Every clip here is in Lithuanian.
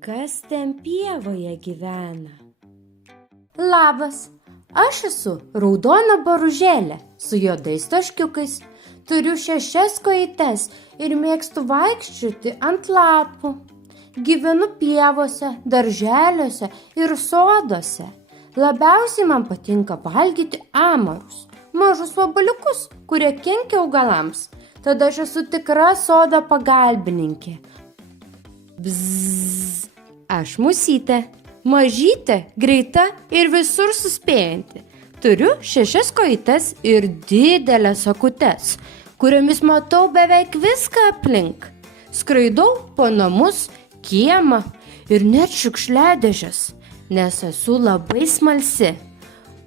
Kas ten pievoje gyvena? Labas, aš esu raudona boružėlė su juodais taškiukais. Turiu 6 kojytes ir mėgstu vaikščioti ant lapų. Gyvenu pievose, darželiuose ir soduose. Labiausiai man patinka valgyti amarus, mažus vabaliukus, kurie kenkia augalams. Tada aš esu tikra sodo pagalbininkė. Bzzz, aš musytė, mažytė, greita ir visur suspėjanti. Turiu 6 kojytes ir didelės akutes, kuriomis matau beveik viską aplink. Skraidau po namus, kiemą ir net šiukšliadėžes, nes esu labai smalsi.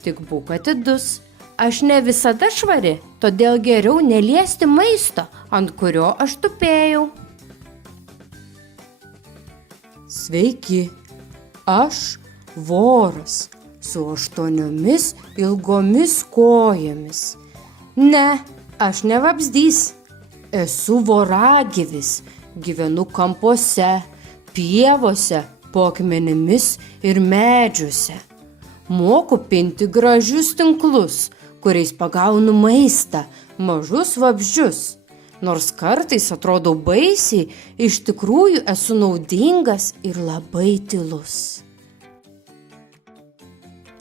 Tik būk atidus, aš ne visada švari, todėl geriau neliesti maisto, ant kurio aš tupėjau. Sveiki, aš voras su 8 ilgomis kojomis. Ne, aš ne vabzdys. Esu voragyvis, gyvenu kampuose, pievose, po akmenimis ir medžiuose. Moku pinti gražius tinklus, kuriais pagaunu maistą, mažus vabzdžius. Nors kartais atrodau baisiai, iš tikrųjų esu naudingas ir labai tylus.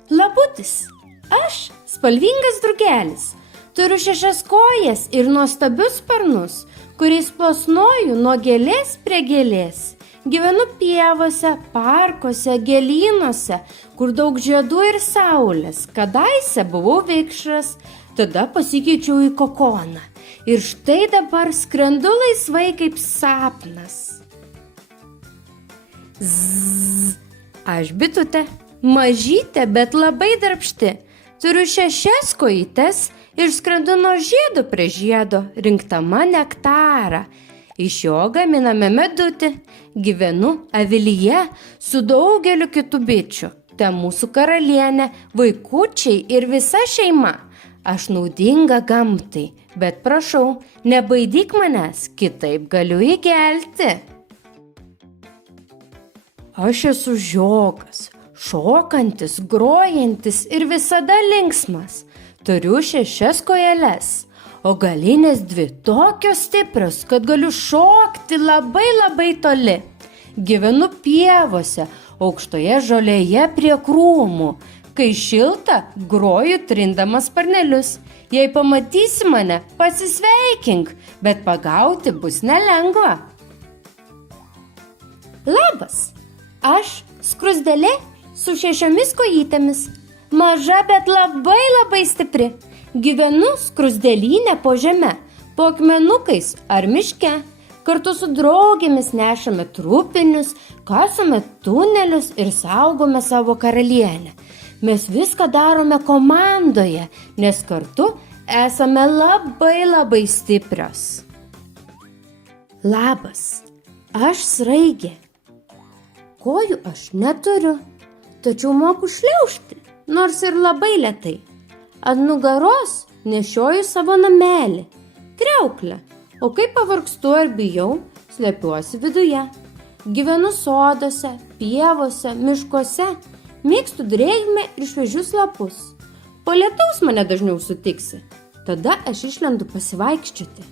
Labutis, aš spalvingas drugelis. Turiu 6 kojas ir nuostabius sparnus, kuriais plasnoju nuo gėlės prie gėlės. Gyvenu pievose, parkuose, gėlynuose, kur daug žiedų ir saulės. Kadaise buvau vikšras, tada pasikeičiau į kokoną. Ir štai dabar skrendu laisvai kaip sapnas. Zzz, aš bitutė, mažytė, bet labai darbšti. Turiu 6 kojytes ir skrendu nuo žiedo prie žiedo, rinkdama nektarą. Iš jo gaminame medutį. Gyvenu avilyje su daugeliu kitų bičių. Ten mūsų karalienė, vaikučiai ir visa šeima. Aš naudinga gamtai, bet prašau, nebaidyk manęs, kitaip galiu įgelti. Aš esu žiogas, šokantis, grojantis ir visada linksmas. Turiu 6 kojeles, o galinės 2 tokios stiprios, kad galiu šokti labai toli. Gyvenu pievose, aukštoje žolėje prie krūmų. Kai šilta, groju trindamas sparnelius. Jei pamatysi mane, pasisveikink, bet pagauti bus nelengva. Labas, aš skruzdėlė su 6 kojytėmis. Maža, bet labai stipri. Gyvenu skruzdėlyne po žeme, po akmenukais ar miške. Kartu su draugėmis nešame trupinius, kasame tunelius ir saugome savo karalienę. Mes viską darome komandoje, nes kartu esame labai stiprios. Labas, aš sraigė. Kojų aš neturiu, tačiau moku šliaužti, nors ir labai lėtai. Ant nugaros nešioju savo namelį, kriauklę, o kai pavargstu ar bijau, slepiuosi viduje. Gyvenu soduose, pievose, miškuose, mėgstu drėgmę ir šviežius lapus. Po lietaus mane dažniau sutiksi, tada aš išlendu pasivaikščioti.